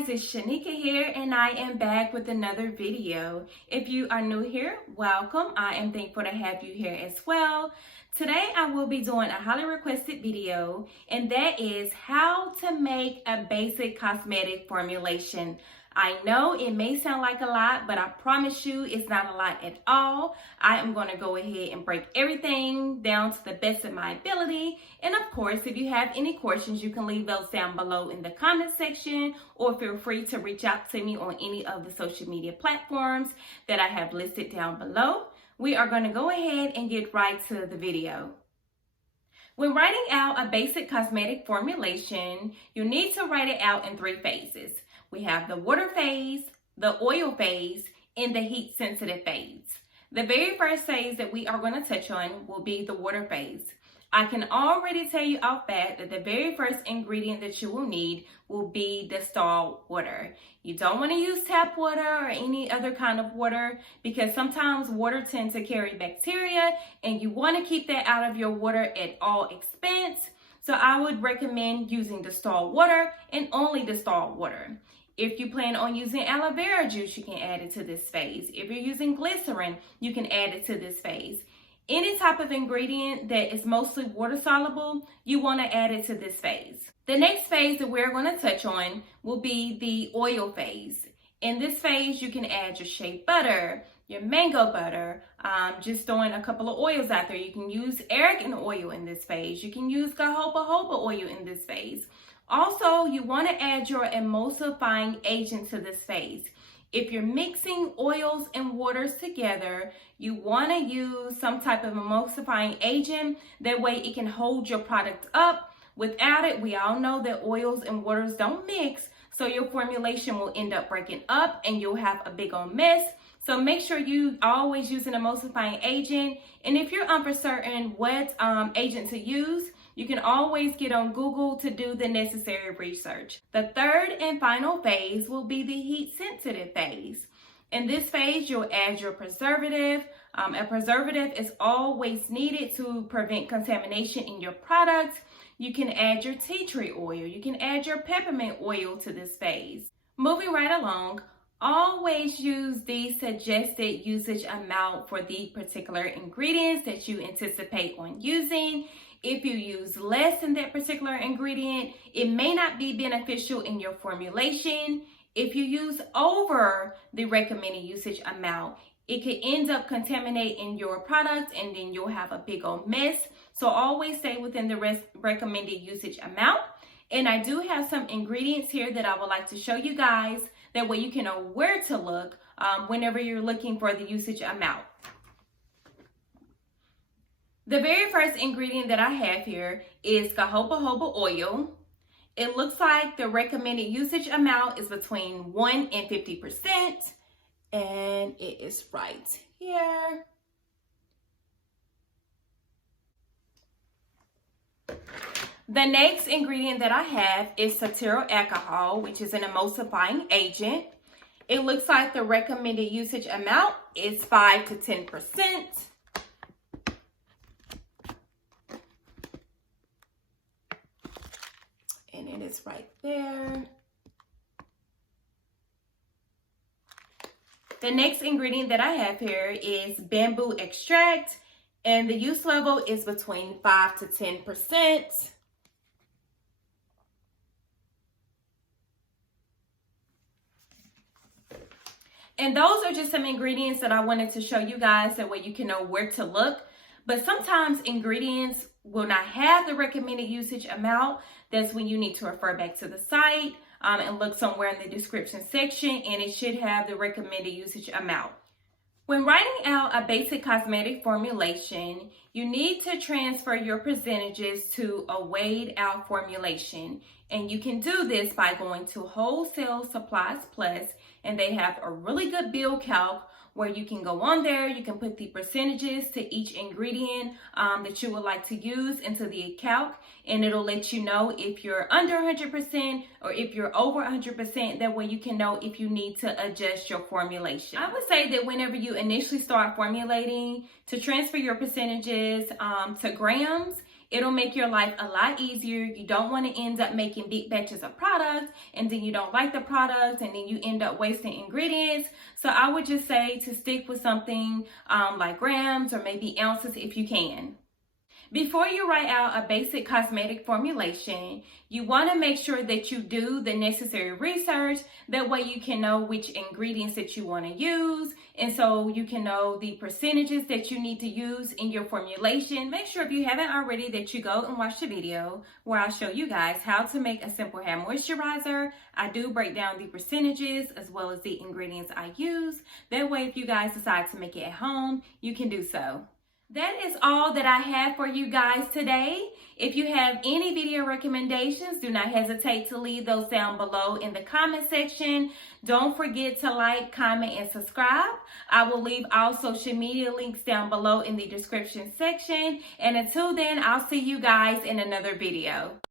guys, it's Shanika here and I am back with another video. If you are new here, welcome. I am thankful to have you here as well. Today I will be doing a highly requested video, and that is how to make a basic cosmetic formulation. I know it may sound like a lot, but I promise you it's not a lot at all. I am going to go ahead and break everything down to the best of my ability. And of course, if you have any questions, you can leave those down below in the comment section, or feel free to reach out to me on any of the social media platforms that I have listed down below. We are going to go ahead and get right to the video. When writing out a basic cosmetic formulation, you need to write it out in 3 phases. We have the water phase, the oil phase, and the heat sensitive phase. The very first phase that we are going to touch on will be the water phase. I can already tell you off bat that the very first ingredient that you will need will be distilled water. You don't want to use tap water or any other kind of water, because sometimes water tends to carry bacteria and you want to keep that out of your water at all expense. So I would recommend using distilled water and only distilled water. If you plan on using aloe vera juice, you can add it to this phase. If you're using glycerin, you can add it to this phase. Any type of ingredient that is mostly water soluble, you want to add it to this phase. The next phase that we're going to touch on will be the oil phase. In this phase, you can add your shea butter, your mango butter, just throwing a couple of oils out there. You can use argan oil in this phase. You can use jojoba oil in this phase. Also, you want to add your emulsifying agent to this phase. If you're mixing oils and waters together, you want to use some type of emulsifying agent. That way it can hold your product up. Without it, we all know that oils and waters don't mix, so your formulation will end up breaking up and you'll have a big old mess. So make sure you always use an emulsifying agent. And if you're uncertain what agent to use, you can always get on Google to do the necessary research. The third and final phase will be the heat sensitive phase. In this phase, you'll add your preservative. A preservative is always needed to prevent contamination in your product. You can add your tea tree oil. You can add your peppermint oil to this phase. Moving right along, always use the suggested usage amount for the particular ingredients that you anticipate on using. If you use less than that particular ingredient, it may not be beneficial in your formulation. If you use over the recommended usage amount, it could end up contaminating your product and then you'll have a big old mess. So always stay within the recommended usage amount. And I do have some ingredients here that I would like to show you guys. That way you can know where to look whenever you're looking for the usage amount. The very first ingredient that I have here is jojoba oil. It looks like the recommended usage amount is between 1 and 50%, and it is right here. The next ingredient that I have is cetyl alcohol, which is an emulsifying agent. It looks like the recommended usage amount is 5 to 10%. And it is right there. The next ingredient that I have here is bamboo extract, and the use level is between 5 to 10%. And those are just some ingredients that I wanted to show you guys, that way you can know where to look. But sometimes ingredients will not have the recommended usage amount. That's when you need to refer back to the site and look somewhere in the description section, and it should have the recommended usage amount. When writing out a basic cosmetic formulation, you need to transfer your percentages to a weighed out formulation. And you can do this by going to Wholesale Supplies Plus, and they have a really good bill calc where you can go on there, you can put the percentages to each ingredient that you would like to use into the calc, and it'll let you know if you're under 100% or if you're over 100%. That way you can know if you need to adjust your formulation. I would say that whenever you initially start formulating, to transfer your percentages to grams, It'll make your life a lot easier. You don't want to end up making big batches of products and then you don't like the products and then you end up wasting ingredients. So I would just say to stick with something like grams or maybe ounces if you can. Before you write out a basic cosmetic formulation, you want to make sure that you do the necessary research. That way you can know which ingredients that you want to use. And so you can know the percentages that you need to use in your formulation. Make sure if you haven't already that you go and watch the video where I'll show you guys how to make a simple hair moisturizer. I do break down the percentages as well as the ingredients I use. That way if you guys decide to make it at home, you can do so. That is all that I have for you guys today. If you have any video recommendations, do not hesitate to leave those down below in the comment section. Don't forget to like, comment, and subscribe. I will leave all social media links down below in the description section. And until then, I'll see you guys in another video.